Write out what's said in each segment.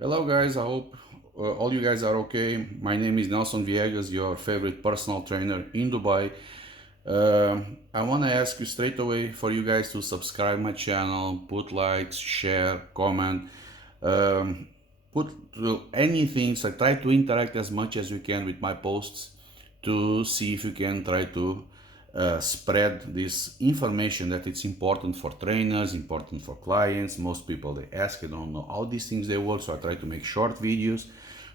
Hello guys, I hope all you guys are okay. My name is Nelson Viegas, your favorite personal trainer in Dubai. I want to ask you straight away for you guys to subscribe my channel, put likes, share, comment, um, put anything. So try to interact as much as you can with my posts to see if you can try to spread this information that it's important for trainers, important for clients. Most people they ask, I don't know how these things they work, so I try to make short videos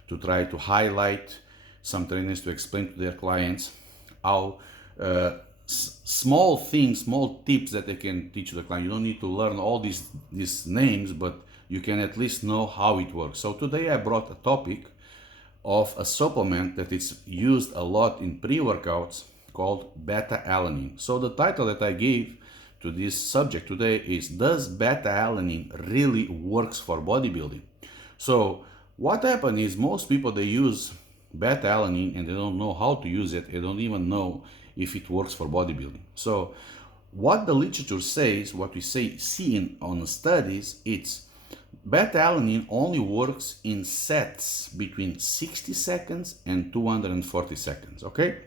to try to highlight some trainers to explain to their clients how small things, small tips that they can teach the client. You don't need to learn all these names, but you can at least know how it works. So today I brought a topic of a supplement that is used a lot in pre-workouts called beta-alanine. So the title that I gave to this subject today is, does beta-alanine really works for bodybuilding? So what happened is most people they use beta-alanine and they don't know how to use it. They don't even know if it works for bodybuilding. So what the literature says, what we see on the studies, it's beta-alanine only works in sets between 60 seconds and 240 seconds, okay?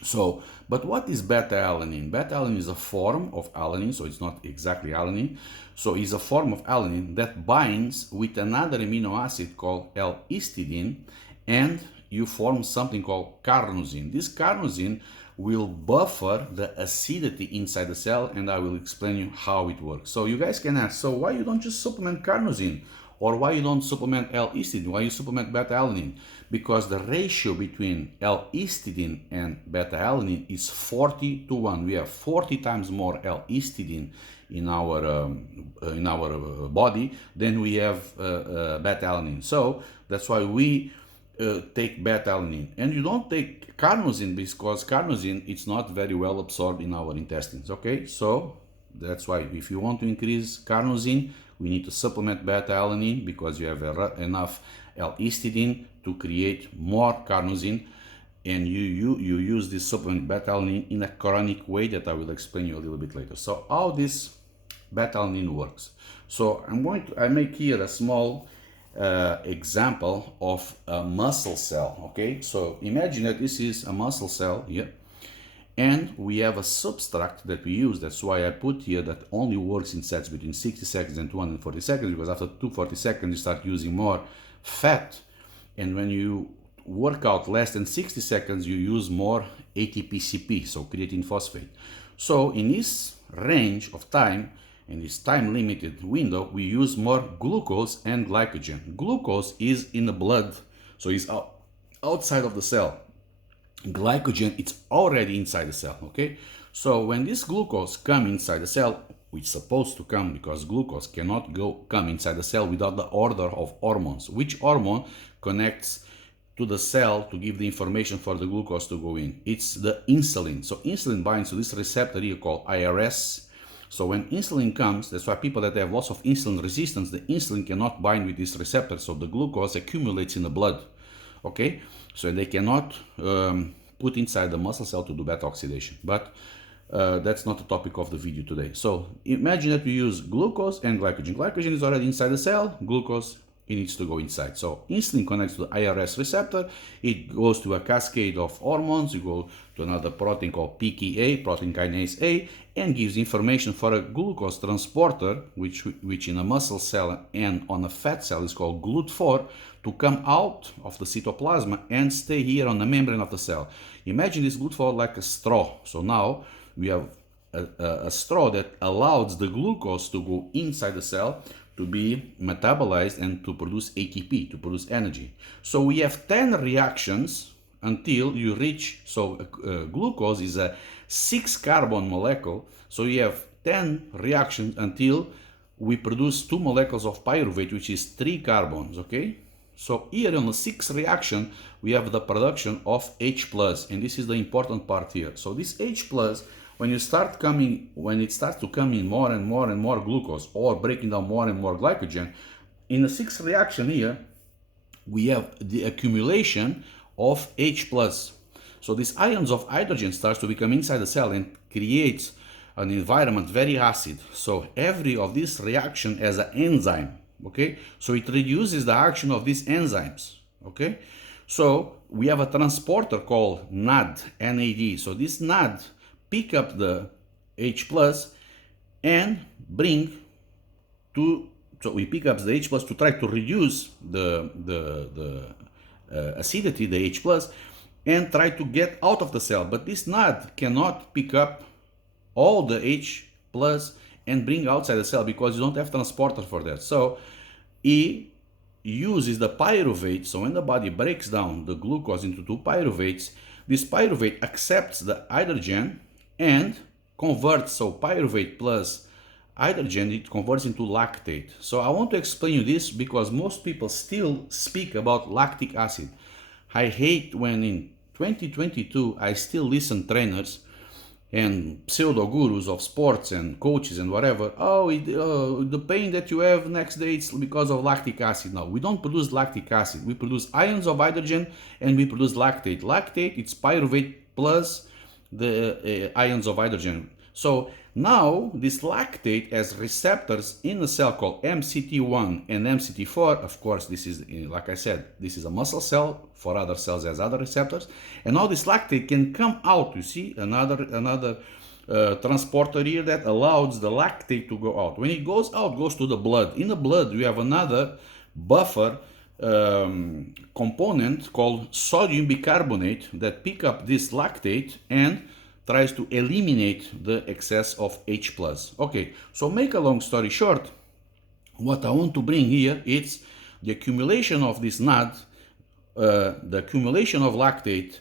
So, but what is beta-alanine? Beta-alanine is a form of alanine, so it's not exactly alanine. So it's a form of alanine that binds with another amino acid called L-histidine, and you form something called carnosine. This carnosine will buffer the acidity inside the cell, and I will explain you how it works. So you guys can ask, so why you don't just supplement carnosine? Or why you don't supplement L-histidine? Why you supplement beta-alanine? Because the ratio between L-histidine and beta-alanine is 40-1. We have 40 times more L-histidine in our body than we have beta-alanine. So that's why we take beta-alanine. And you don't take carnosine because carnosine it's not very well absorbed in our intestines. Okay, so that's why if you want to increase carnosine, we need to supplement beta-alanine because you have enough L-histidine to create more carnosine, and you use this supplement beta-alanine in a chronic way that I will explain you a little bit later. So how this beta-alanine works. So I make here a small example of a muscle cell. Okay, so imagine that this is a muscle cell here, and we have a substrate that we use. That's why I put here that only works in sets between 60 seconds and 240 seconds, because after 240 seconds you start using more fat, and when you work out less than 60 seconds you use more ATP-CP, so creatine phosphate. So in this range of time, in this time limited window, we use more glucose and glycogen. Glucose is in the blood, so it's outside of the cell. Glycogen, it's already inside the cell. Okay, so when this glucose come inside the cell, which is supposed to come, because glucose cannot come inside the cell without the order of hormones. Which hormone connects to the cell to give the information for the glucose to go in? It's the insulin. So insulin binds to this receptor here called IRS. So when insulin comes, that's why people that have lots of insulin resistance, the insulin cannot bind with this receptor, so the glucose accumulates in the blood. Okay, so they cannot put inside the muscle cell to do beta oxidation. But that's not the topic of the video today. So imagine that we use glucose and glycogen. Glycogen is already inside the cell, glucose it needs to go inside. So insulin connects to the IRS receptor, it goes to a cascade of hormones, you go to another protein called PKA, protein kinase A, and gives information for a glucose transporter, which in a muscle cell and on a fat cell is called GLUT4, to come out of the cytoplasm and stay here on the membrane of the cell. Imagine this GLUT4 like a straw. So now we have a straw that allows the glucose to go inside the cell, to be metabolized and to produce ATP, to produce energy. So we have 10 reactions until you reach, so glucose is a 6-carbon molecule, so you have 10 reactions until we produce 2 molecules of pyruvate, which is 3 carbons, okay? So here on the 6th reaction, we have the production of H+, and this is the important part here. So this H+, when it starts to come in more and more glucose, or breaking down more and more glycogen, in the 6th reaction here, we have the accumulation of H+. So these ions of hydrogen starts to become inside the cell and creates an environment very acid. So every of this reaction has an enzyme. okay? So it reduces the action of these enzymes, okay? So we have a transporter called NAD, NAD. So this NAD pick up the H plus and bring to, so we pick up the H plus to try to reduce the acidity, the H plus, and try to get out of the cell. But this NAD cannot pick up all the H plus and bring outside the cell because you don't have transporter for that. So he uses the pyruvate. So when the body breaks down the glucose into two pyruvates, this pyruvate accepts the hydrogen and converts. So pyruvate plus hydrogen, it converts into lactate. So I want to explain you this because most people still speak about lactic acid. I hate when in 2022 I still listen trainers and pseudo gurus of sports and coaches and whatever. The pain that you have next day it's because of lactic acid. No, we don't produce lactic acid. We produce ions of hydrogen and we produce lactate. Lactate, it's pyruvate plus the ions of hydrogen. So now this lactate has receptors in the cell called MCT1 and MCT4. Of course, this is, like I said, this is a muscle cell. For other cells has other receptors. And now this lactate can come out. You see another transporter here that allows the lactate to go out. When it goes out, it goes to the blood. In the blood, we have another buffer component called sodium bicarbonate that pick up this lactate and tries to eliminate the excess of H plus. Okay, so make a long story short, what I want to bring here is the accumulation of this NAD, the accumulation of lactate,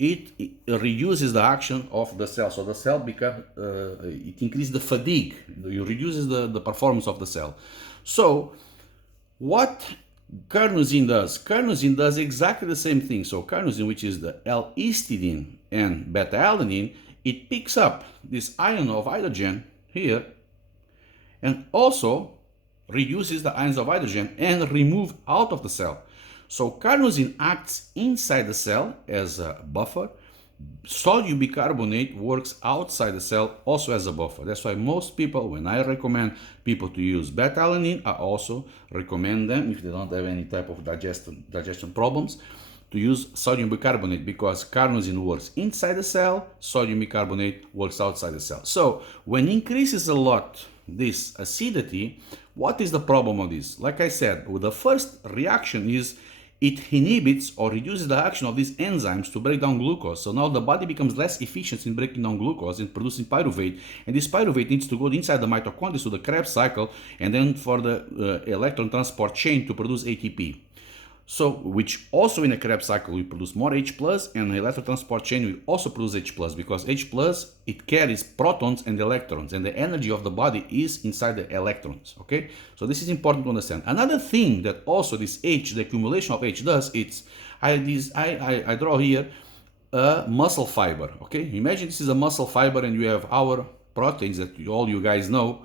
it reduces the action of the cell. So the cell becomes, it increases the fatigue, it reduces the performance of the cell. So what carnosine does? Carnosine does exactly the same thing. So carnosine, which is the L-histidine and beta-alanine, it picks up this ion of hydrogen here and also reduces the ions of hydrogen and remove out of the cell. So carnosine acts inside the cell as a buffer. Sodium bicarbonate works outside the cell also as a buffer. That's why most people, when I recommend people to use beta-alanine, I also recommend them, if they don't have any type of digestion problems, to use sodium bicarbonate, because carnosine works inside the cell, sodium bicarbonate works outside the cell. So when increases a lot this acidity, what is the problem of this? Like I said, the first reaction is it inhibits or reduces the action of these enzymes to break down glucose. So now the body becomes less efficient in breaking down glucose and producing pyruvate. And this pyruvate needs to go inside the mitochondria to the Krebs cycle and then for the electron transport chain to produce ATP. So, which also in a Krebs cycle we produce more H plus, and the electron transport chain we also produce H plus, because H plus, it carries protons and electrons, and the energy of the body is inside the electrons, okay? So this is important to understand. Another thing that also this H, the accumulation of H does, it's, I draw here a muscle fiber, okay? Imagine this is a muscle fiber and you have our proteins that all you guys know.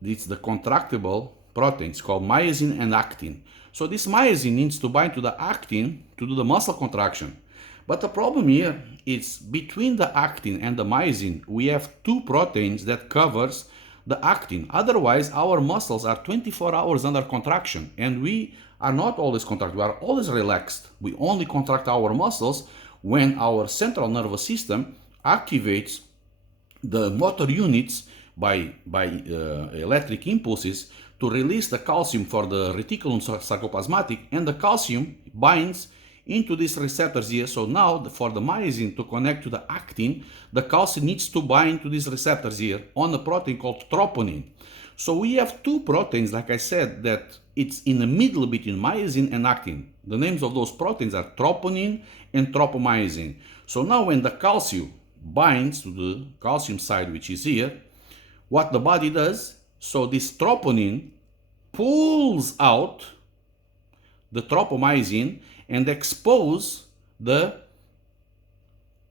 It's the contractible proteins called myosin and actin. So this myosin needs to bind to the actin to do the muscle contraction. But the problem here is between the actin and the myosin, we have two proteins that covers the actin. Otherwise, our muscles are 24 hours under contraction, and we are not always contracted, we are always relaxed. We only contract our muscles when our central nervous system activates the motor units by electric impulses to release the calcium for the reticulum sarcoplasmatic, and the calcium binds into these receptors here. So now for the myosin to connect to the actin, the calcium needs to bind to these receptors here on a protein called troponin. So we have two proteins, like I said, that it's in the middle between myosin and actin. The names of those proteins are troponin and tropomyosin. So now when the calcium binds to the calcium side, which is here, what the body does, so this troponin pulls out the tropomyosin and expose the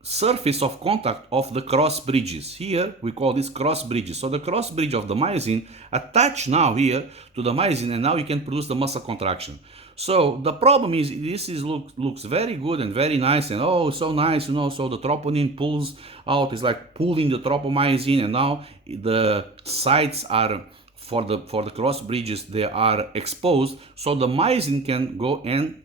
surface of contact of the cross bridges. Here we call this cross bridges. So the cross bridge of the myosin attach now here to the myosin, and now you can produce the muscle contraction. So the problem is this looks very good and very nice, and oh, so nice, you know. So the troponin pulls out, it's like pulling the tropomyosin, and now the sites are for the cross bridges, they are exposed, so the myosin can go and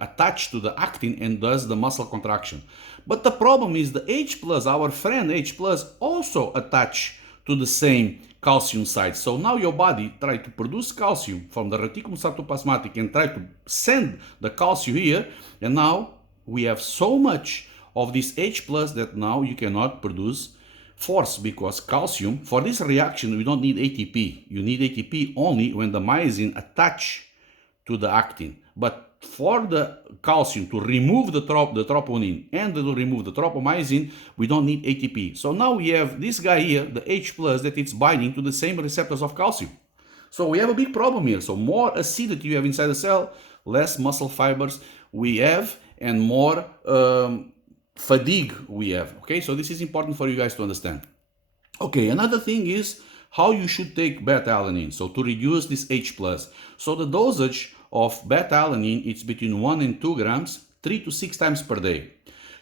attach to the actin and does the muscle contraction. But the problem is the H plus, our friend H plus, also attach to the same calcium site. So now your body try to produce calcium from the reticulum cytoplasmatic and try to send the calcium here, and now we have so much of this H plus that now you cannot produce force, because calcium, for this reaction we don't need ATP. You need ATP only when the myosin attach to the actin. But for the calcium to remove the troponin and to remove the tropomyosin, we don't need ATP. So now we have this guy here, the H plus, that it's binding to the same receptors of calcium. So we have a big problem here. So more acidity you have inside the cell, less muscle fibers we have, and more fatigue we have. Okay, so this is important for you guys to understand. Okay, another thing is how you should take beta-alanine, so to reduce this H plus. So the dosage of beta-alanine, it's between 1 and 2 grams, 3 to 6 times per day.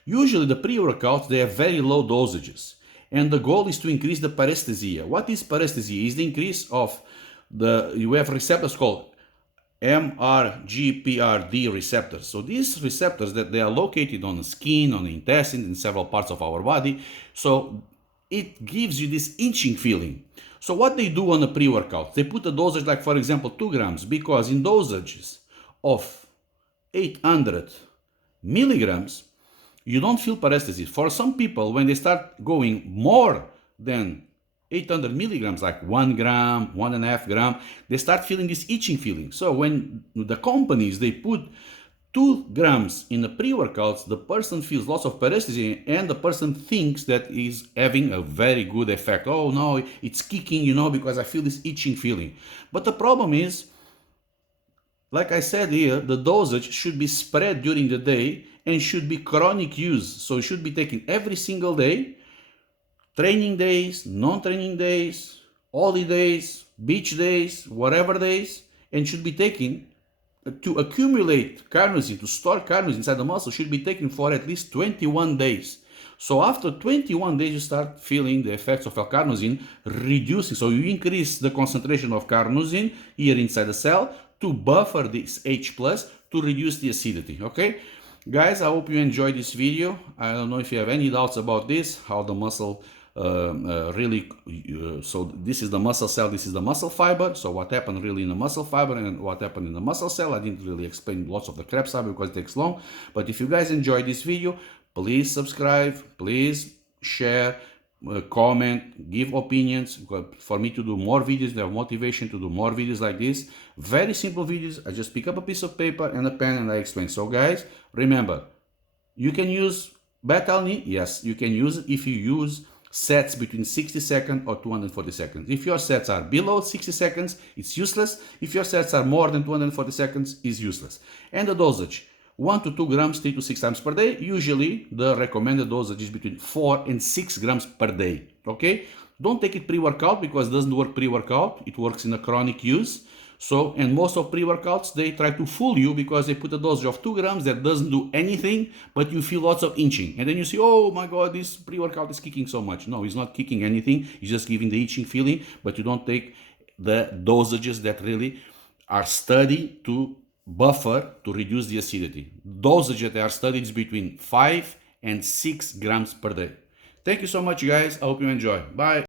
Usually the pre-workouts, they have very low dosages, and the goal is to increase the paresthesia. What is paresthesia? Is the increase of you have receptors called MRGPRD receptors. So these receptors, that they are located on the skin, on the intestines, in several parts of our body. So it gives you this itching feeling. So what they do on a pre-workout, they put a dosage like, for example, 2 grams, because in dosages of 800 milligrams, you don't feel paresthesia. For some people, when they start going more than 800 milligrams, like 1 gram, 1.5 gram, they start feeling this itching feeling. So when the companies, they put 2 grams in the pre-workouts, the person feels lots of paresthesia, and the person thinks that is having a very good effect. Oh no, it's kicking, because I feel this itching feeling. But the problem is, like I said here, the dosage should be spread during the day and should be chronic use. So it should be taken every single day, training days, non-training days, holidays, beach days, whatever days, and should be taken to accumulate carnosine, to store carnosine inside the muscle, should be taken for at least 21 days. So after 21 days, you start feeling the effects of L-carnosine reducing. So you increase the concentration of carnosine here inside the cell to buffer this H plus, to reduce the acidity. Okay, guys, I hope you enjoyed this video. I don't know if you have any doubts about this, how the muscle so this is the muscle cell, this is the muscle fiber. So what happened really in the muscle fiber and what happened in the muscle cell, I didn't really explain lots of the crap stuff because it takes long. But if you guys enjoyed this video, please subscribe, please share, comment, give opinions for me to do more videos. They have motivation to do more videos like this. Very simple videos. I just pick up a piece of paper and a pen and I explain. So guys, remember, you can use beta-alanine. Yes, you can use it if you use sets between 60 seconds or 240 seconds. If your sets are below 60 seconds, it's useless. If your sets are more than 240 seconds, it's useless. And the dosage, 1 to 2 grams, 3 to 6 times per day. Usually the recommended dosage is between 4 and 6 grams per day. Okay? Don't take it pre-workout, because it doesn't work pre-workout. It works in a chronic use. So, and most of pre-workouts, they try to fool you because they put a dosage of 2 grams that doesn't do anything, but you feel lots of itching. And then you say, oh my God, this pre-workout is kicking so much. No, it's not kicking anything. It's just giving the itching feeling, but you don't take the dosages that really are studied to buffer, to reduce the acidity. Dosages that are studied is between 5 and 6 grams per day. Thank you so much, guys. I hope you enjoy. Bye.